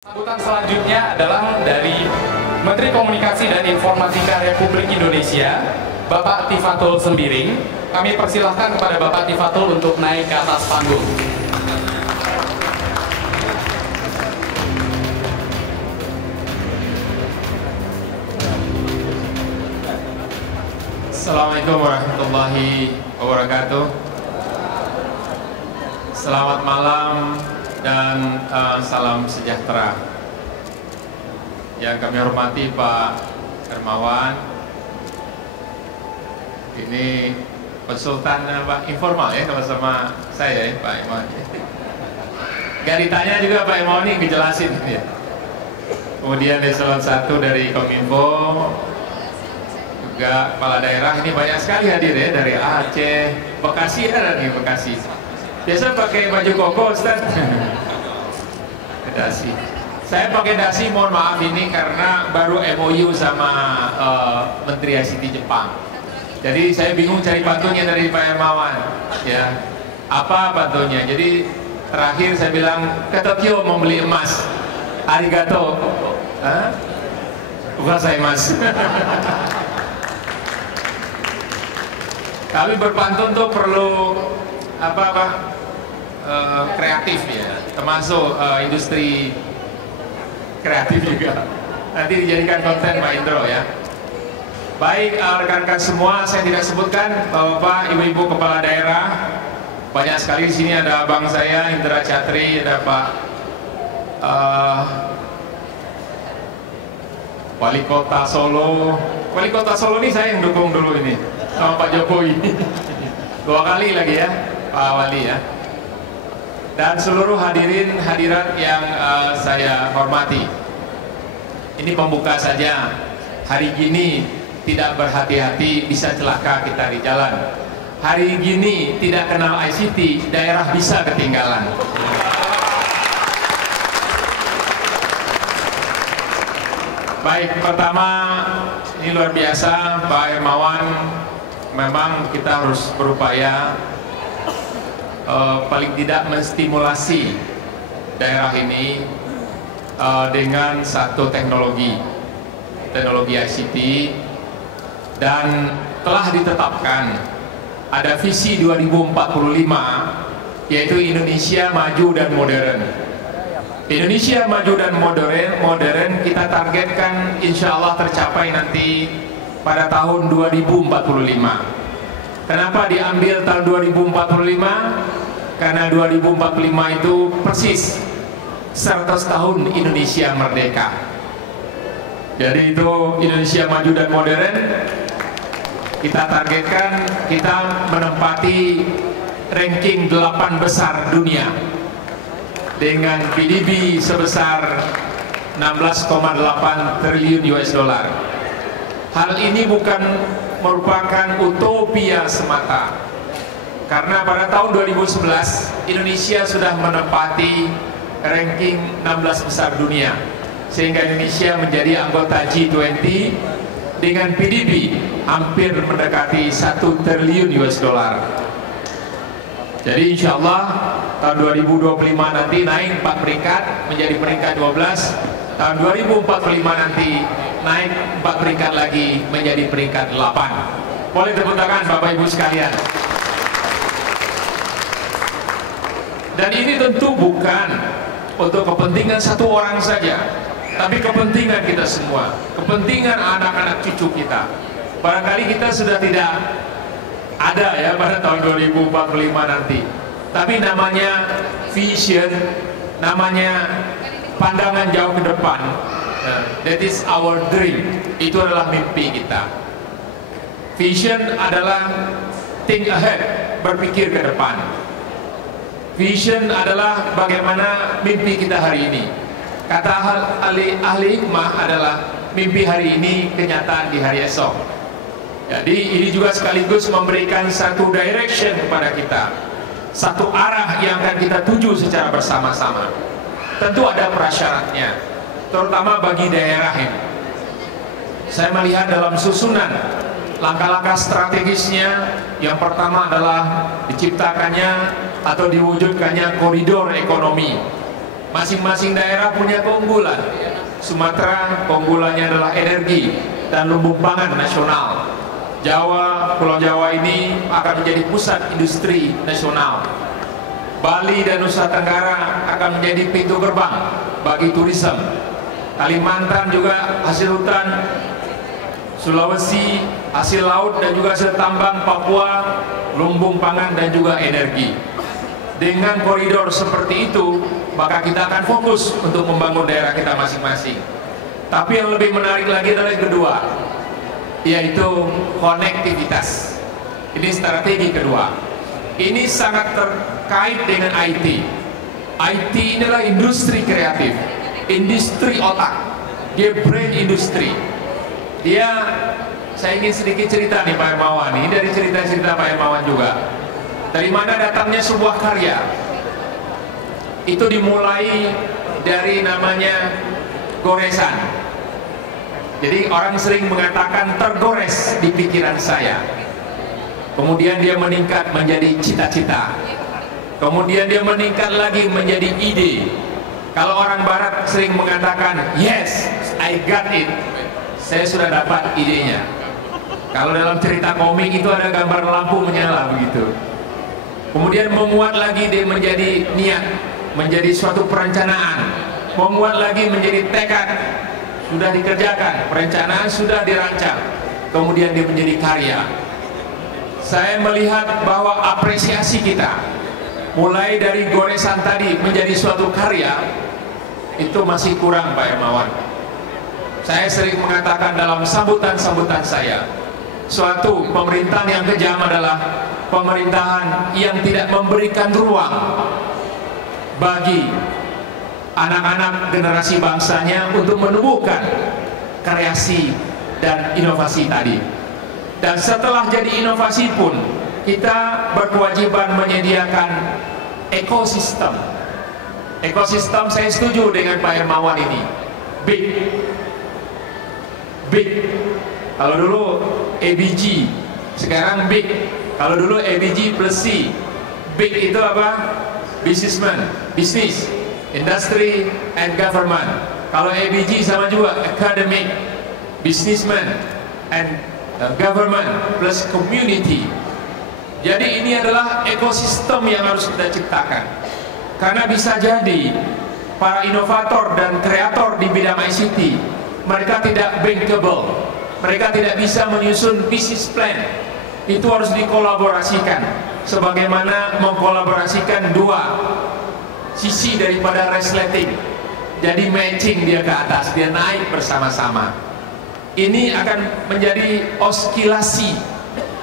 Sambutan selanjutnya adalah dari Menteri Komunikasi dan Informatika Republik Indonesia, Bapak Tifatul Sembiring. Kami persilahkan kepada Bapak Tifatul untuk naik ke atas panggung. Assalamualaikum warahmatullahi wabarakatuh. Selamat malam dan salam sejahtera. Yang kami hormati Pak Hermawan, ini konsultan Pak informal ya kalau sama saya ya Pak Hermawan. Gak ditanya juga Pak Hermawan ini dijelasin ya. Kemudian eselon 1 dari Kominfo, juga kepala daerah ini banyak sekali hadir ya dari Aceh, Bekasi ada nih Bekasi. Biasa pakai baju koko Ustaz. Dasi. Saya pakai dasi, mohon maaf ini karena baru MOU sama Menteri ICT Jepang. Jadi saya bingung cari pantunnya dari Pak Hermawan. Ya, apa pantunnya? Jadi terakhir saya bilang ke Tokyo mau beli emas. Arigato. Hah? Bukan saya mas. Kami berpantun tuh perlu kreatif ya, termasuk industri kreatif juga. Nanti dijadikan konten Pak Indro ya. Baik rekan-rekan semua, saya tidak sebutkan Bapak, Ibu-ibu kepala daerah. Banyak sekali di sini, ada abang saya Indra Chatri, ada Pak Wali Kota Solo. Wali Kota Solo ini saya yang dukung dulu ini sama Pak Jokowi. 2 kali lagi ya Pak Wali ya. Dan seluruh hadirin hadirat yang saya hormati. Ini pembuka saja. Hari gini tidak berhati-hati bisa celaka kita di jalan. Hari gini tidak kenal ICT, daerah bisa ketinggalan. Baik, pertama ini luar biasa Pak Hermawan. Memang kita harus berupaya paling tidak menstimulasi daerah ini dengan satu teknologi ICT, dan telah ditetapkan ada visi 2045 yaitu Indonesia maju dan modern. Indonesia maju dan modern kita targetkan insya Allah tercapai nanti pada tahun 2045. Kenapa diambil tahun 2045? Karena 2045 itu persis 100 tahun Indonesia merdeka. Jadi itu Indonesia maju dan modern. Kita targetkan kita menempati ranking 8 besar dunia dengan PDB sebesar 16,8 triliun US dollar. Hal ini bukan merupakan utopia semata. Karena pada tahun 2011 Indonesia sudah menempati ranking 16 besar dunia, sehingga Indonesia menjadi anggota G20 dengan PDB hampir mendekati 1 triliun US dollar. Jadi insya Allah tahun 2025 nanti naik 4 peringkat menjadi peringkat 12. Tahun 2045 nanti naik 4 peringkat lagi menjadi peringkat 8. Boleh tepuk tangan Bapak Ibu sekalian. Dan ini tentu bukan untuk kepentingan satu orang saja, tapi kepentingan kita semua, kepentingan anak-anak cucu kita. Barangkali kita sudah tidak ada ya pada tahun 2045 nanti, tapi namanya vision, namanya pandangan jauh ke depan. That is our dream. Itu adalah mimpi kita. Vision adalah think ahead, berpikir ke depan. Vision adalah bagaimana mimpi kita hari ini. Kata ahli hikmah adalah mimpi hari ini, kenyataan di hari esok. Jadi ini juga sekaligus memberikan satu direction kepada kita, satu arah yang akan kita tuju secara bersama-sama. Tentu ada prasyaratnya, terutama bagi daerah ini. Saya melihat dalam susunan langkah-langkah strategisnya, yang pertama adalah diciptakannya atau diwujudkannya koridor ekonomi Masing-masing daerah punya keunggulan. Sumatera keunggulannya adalah energi dan lumbung pangan nasional. Jawa, Pulau Jawa ini akan menjadi pusat industri nasional. Bali dan Nusa Tenggara akan menjadi pintu gerbang bagi turisme. Kalimantan juga hasil hutan, Sulawesi hasil laut dan juga hasil tambang, Papua lumbung pangan dan juga energi. Dengan koridor seperti itu, maka kita akan fokus untuk membangun daerah kita masing-masing. Tapi yang lebih menarik lagi adalah yang kedua, yaitu konektivitas. Ini strategi kedua. Ini sangat terkait dengan IT. IT inilah industri kreatif, industri otak, dia brain industry. Saya ingin sedikit cerita nih Pak Hermawan, ini dari cerita-cerita Pak Hermawan juga. Dari mana datangnya sebuah karya? Itu dimulai dari namanya goresan. Jadi orang sering mengatakan tergores di pikiran saya. Kemudian dia meningkat menjadi cita-cita. Kemudian dia meningkat lagi menjadi ide. Kalau orang barat sering mengatakan, yes, I got it. Saya sudah dapat idenya. Kalau dalam cerita komik itu ada gambar lampu menyala begitu. Kemudian memuat lagi dia menjadi niat, menjadi suatu perencanaan. Memuat lagi menjadi tekad, sudah dikerjakan, perencanaan sudah dirancang. Kemudian dia menjadi karya. Saya melihat bahwa apresiasi kita, mulai dari goresan tadi menjadi suatu karya, itu masih kurang Pak Hermawan. Saya sering mengatakan dalam sambutan-sambutan saya, suatu pemerintahan yang kejam adalah pemerintahan yang tidak memberikan ruang bagi anak-anak generasi bangsanya untuk menumbuhkan kreasi dan inovasi tadi. Dan setelah jadi inovasi pun, kita berkewajiban menyediakan ekosistem. Ekosistem, saya setuju dengan Pak Hermawan ini. Big. Kalau dulu ABG, sekarang big. Kalau dulu ABG plus C. Big itu apa? Businessman, business, industry, and government. Kalau ABG sama juga, academic, businessman, and government plus community. Jadi ini adalah ekosistem yang harus kita ciptakan. Karena bisa jadi para inovator dan kreator di bidang ICT, mereka tidak bankable, mereka tidak bisa menyusun business plan. Itu harus dikolaborasikan, sebagaimana mengkolaborasikan dua sisi daripada resleting. Jadi matching dia ke atas, dia naik bersama-sama. Ini akan menjadi oskilasi,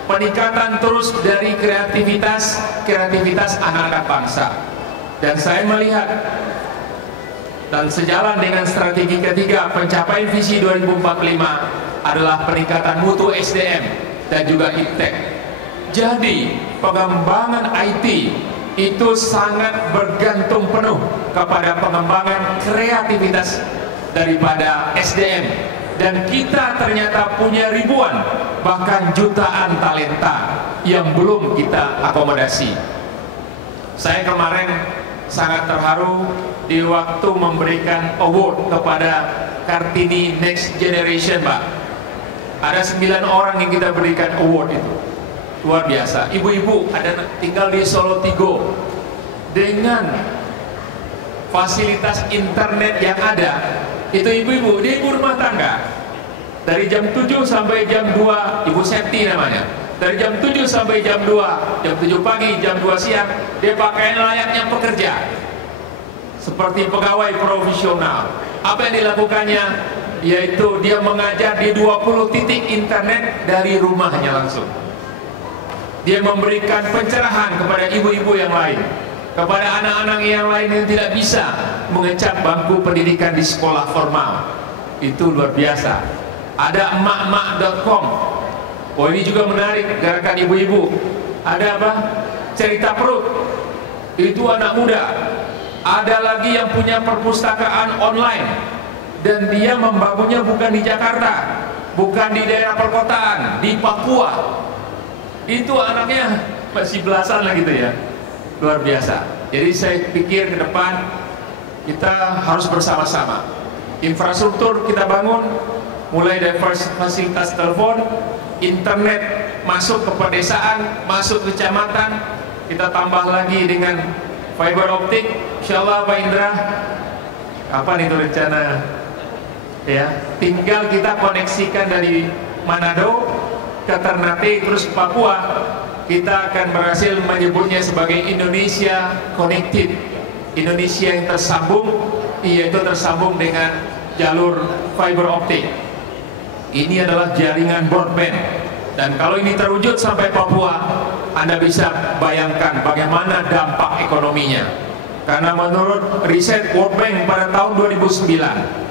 peningkatan terus dari kreativitas anak-anak bangsa. Dan saya melihat, dan sejalan dengan strategi ketiga pencapaian visi 2045 adalah peningkatan mutu SDM dan juga iptek. Jadi pengembangan IT itu sangat bergantung penuh kepada pengembangan kreativitas daripada SDM. Dan kita ternyata punya ribuan, bahkan jutaan talenta yang belum kita akomodasi. Saya kemarin sangat terharu di waktu memberikan award kepada Kartini Next Generation, Pak. Ada 9 orang yang kita berikan award itu. Luar biasa. Ibu-ibu ada tinggal di Solo Tigo dengan fasilitas internet yang ada. Itu ibu-ibu, dia ibu rumah tangga. Dari jam 7 sampai jam 2, Ibu Septi namanya. Dari jam 7 sampai jam 2, jam 7 pagi, jam 2 siang, dia pakai layaknya pekerja. Seperti pegawai profesional. Apa yang dilakukannya? Yaitu dia mengajar di 20 titik internet dari rumahnya langsung. Dia memberikan pencerahan kepada ibu-ibu yang lain, kepada anak-anak yang lain yang tidak bisa mengecap bangku pendidikan di sekolah formal. Itu luar biasa. Ada emak-emak.com. Oh, ini juga menarik, gerakan ibu-ibu. Ada apa? Cerita perut. Itu anak muda. Ada lagi yang punya perpustakaan online, dan dia membangunnya bukan di Jakarta, bukan di daerah perkotaan, di Papua. Itu anaknya masih belasan lah gitu ya. Luar biasa. Jadi saya pikir ke depan kita harus bersama-sama. Infrastruktur kita bangun, mulai dari fasilitas telepon, internet masuk ke pedesaan, masuk ke kecamatan, kita tambah lagi dengan fiber optik. Insyaallah Pak Indra, kapan itu rencana? Ya, tinggal kita koneksikan dari Manado ke Ternate terus ke Papua, kita akan berhasil menyebutnya sebagai Indonesia Connected, Indonesia yang tersambung, yaitu tersambung dengan jalur fiber optik. Ini adalah jaringan broadband, dan kalau ini terwujud sampai Papua, Anda bisa bayangkan bagaimana dampak ekonominya. Karena menurut riset World Bank pada tahun 2009,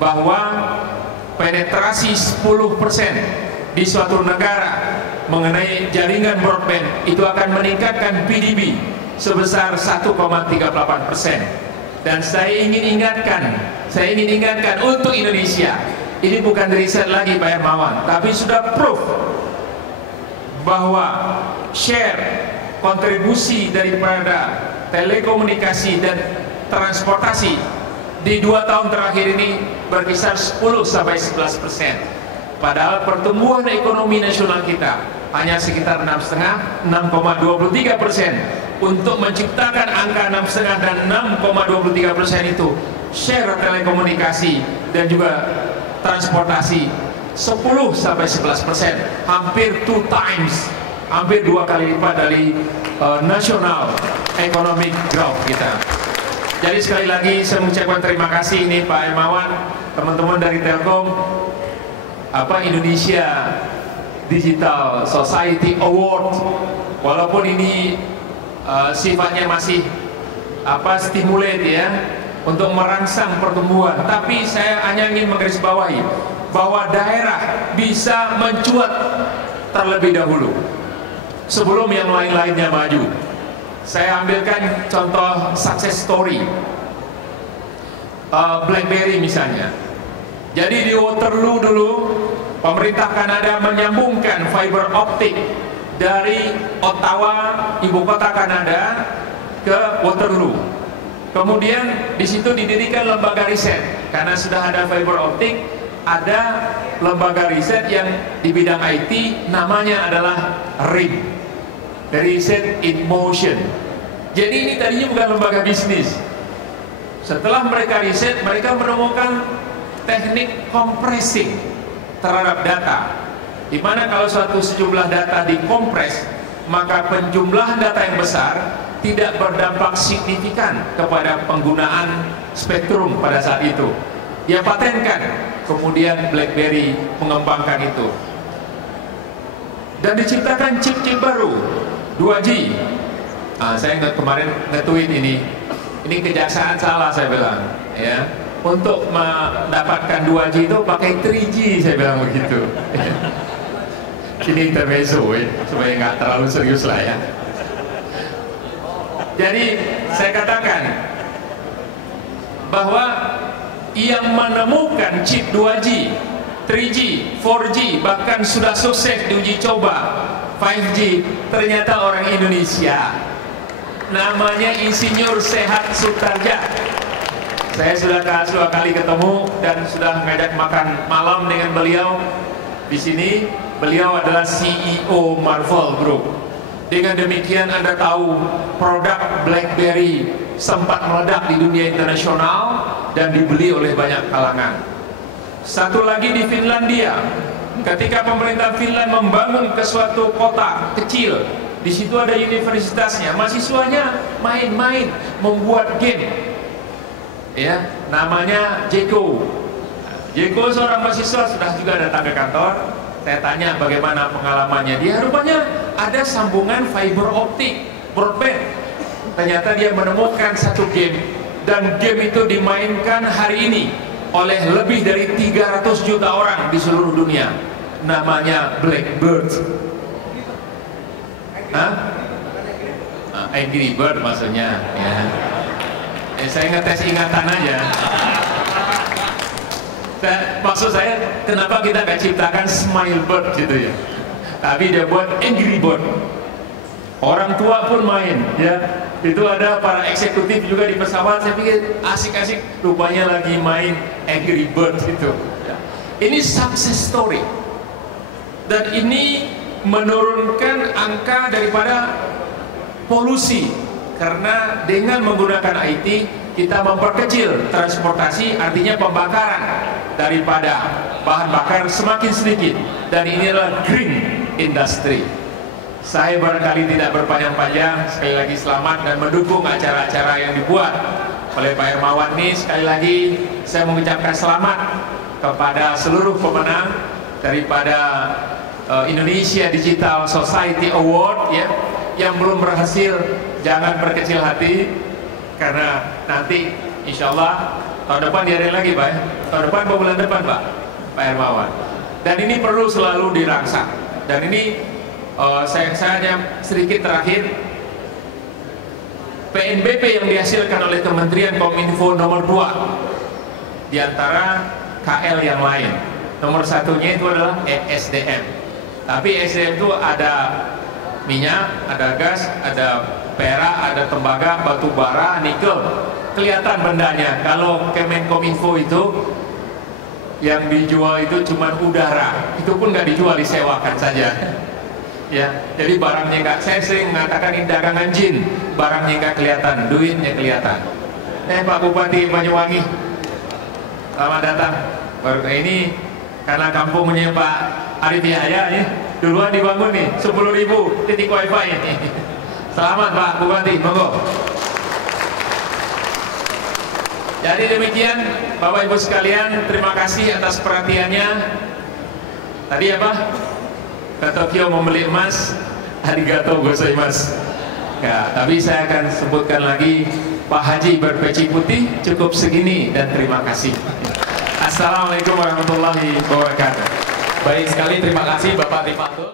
bahwa penetrasi 10% di suatu negara mengenai jaringan broadband itu akan meningkatkan PDB sebesar 1,38%. Dan saya ingin ingatkan untuk Indonesia, ini bukan riset lagi Pak Hermawan, tapi sudah proof bahwa share kontribusi daripada telekomunikasi dan transportasi di 2 tahun terakhir ini berkisar 10-11%. Padahal pertumbuhan ekonomi nasional kita hanya sekitar 6,53%. Untuk menciptakan angka 6,5 dan 6,23% itu, share telekomunikasi dan juga transportasi 10-11%, hampir 2 times, hampir 2 kali lipat dari national economic growth kita. Jadi sekali lagi saya mengucapkan terima kasih ini Pak Hermawan, teman-teman dari Telkom, Indonesia Digital Society Award. Walaupun ini sifatnya masih stimulate ya, untuk merangsang pertumbuhan, tapi saya hanya ingin menggarisbawahi bahwa daerah bisa mencuat terlebih dahulu sebelum yang lain-lainnya maju. Saya ambilkan contoh success story BlackBerry misalnya. Jadi di Waterloo dulu pemerintah Kanada menyambungkan fiber optik dari Ottawa, ibu kota Kanada, ke Waterloo. Kemudian di situ didirikan lembaga riset, karena sudah ada fiber optik, ada lembaga riset yang di bidang IT, namanya adalah RIM, Research in Motion. Jadi ini tadinya bukan lembaga bisnis. Setelah mereka riset, mereka menemukan teknik compressing terhadap data, di mana kalau suatu sejumlah data dikompres, maka penjumlahan data yang besar tidak berdampak signifikan kepada penggunaan spektrum pada saat itu. Dia patenkan, kemudian BlackBerry mengembangkan itu, dan diciptakan chip-chip baru 2G. Saya kemarin nge-tweet ini kejaksaan salah saya bilang ya, untuk mendapatkan 2G itu pakai 3G, saya bilang begitu. Ini intermezzo supaya nggak terlalu serius lah ya. Jadi saya katakan bahwa yang menemukan chip 2G, 3G, 4G, bahkan sudah sukses diuji coba 5G, ternyata orang Indonesia. Namanya Insinyur Sehat Sutarja. Saya sudah dua kali ketemu dan sudah ngajak makan malam dengan beliau di sini. Beliau adalah CEO Marvel Group. Dengan demikian Anda tahu produk BlackBerry sempat meledak di dunia internasional dan dibeli oleh banyak kalangan. Satu lagi di Finlandia, ketika pemerintah Finland membangun ke suatu kota kecil, di situ ada universitasnya, mahasiswanya main-main membuat game, ya, namanya Jeko. Jeko seorang mahasiswa sudah juga datang ke kantor. Saya tanya bagaimana pengalamannya. Dia rupanya ada sambungan fiber optik broadband. Ternyata dia menemukan satu game, dan game itu dimainkan hari ini oleh lebih dari 300 juta orang di seluruh dunia. Namanya Blackbird. Angry Bird maksudnya ya. Saya ngetes ingatan aja. Maksud saya, kenapa kita nggak ciptakan Smile Bird gitu ya, tapi dia buat Angry Bird. Orang tua pun main ya. Itu ada para eksekutif juga di pesawat, saya pikir asik-asik, rupanya lagi main Angry Birds itu. Ini success story. Dan ini menurunkan angka daripada polusi. Karena dengan menggunakan IT, kita memperkecil transportasi, artinya pembakaran daripada bahan bakar semakin sedikit. Dan ini adalah green industry. Saya barangkali tidak berpanjang-panjang, sekali lagi selamat dan mendukung acara-acara yang dibuat oleh Pak Hermawan ini. Sekali lagi saya mengucapkan selamat kepada seluruh pemenang daripada Indonesia Digital Society Award ya, yang belum berhasil jangan berkecil hati, karena nanti insya Allah tahun depan diadain lagi Pak, tahun depan atau bulan depan Pak Hermawan. Dan ini perlu selalu dirangsang. Dan ini saya hanya sedikit terakhir, PNBP yang dihasilkan oleh Kementerian Kominfo nomor 2 di antara KL yang lain. Nomor satunya itu adalah ESDM. Tapi ESDM itu ada minyak, ada gas, ada perak, ada tembaga, batu bara, nikel. Kelihatan bendanya. Kalau Kemenkominfo itu yang dijual itu cuma udara. Itu pun nggak dijual, disewakan saja. Ya, jadi barangnya nggak. Saya sering mengatakan ini dagangan jin. Barangnya nggak kelihatan, duitnya kelihatan. Pak Bupati Banyuwangi, selamat datang. Baru ini karena kampungnya Pak Arif Yahya ini duluan dibangun nih 10.000 titik wifi ini. Selamat Pak Bupati, monggo. Jadi demikian Bapak Ibu sekalian, terima kasih atas perhatiannya. Tadi apa? Ke Tokyo membeli emas, arigatou gozaimasu. Ya, tapi saya akan sebutkan lagi, Pak Haji berpeci putih, cukup segini dan terima kasih. Assalamualaikum warahmatullahi wabarakatuh. Baik sekali, terima kasih Bapak Tifatul.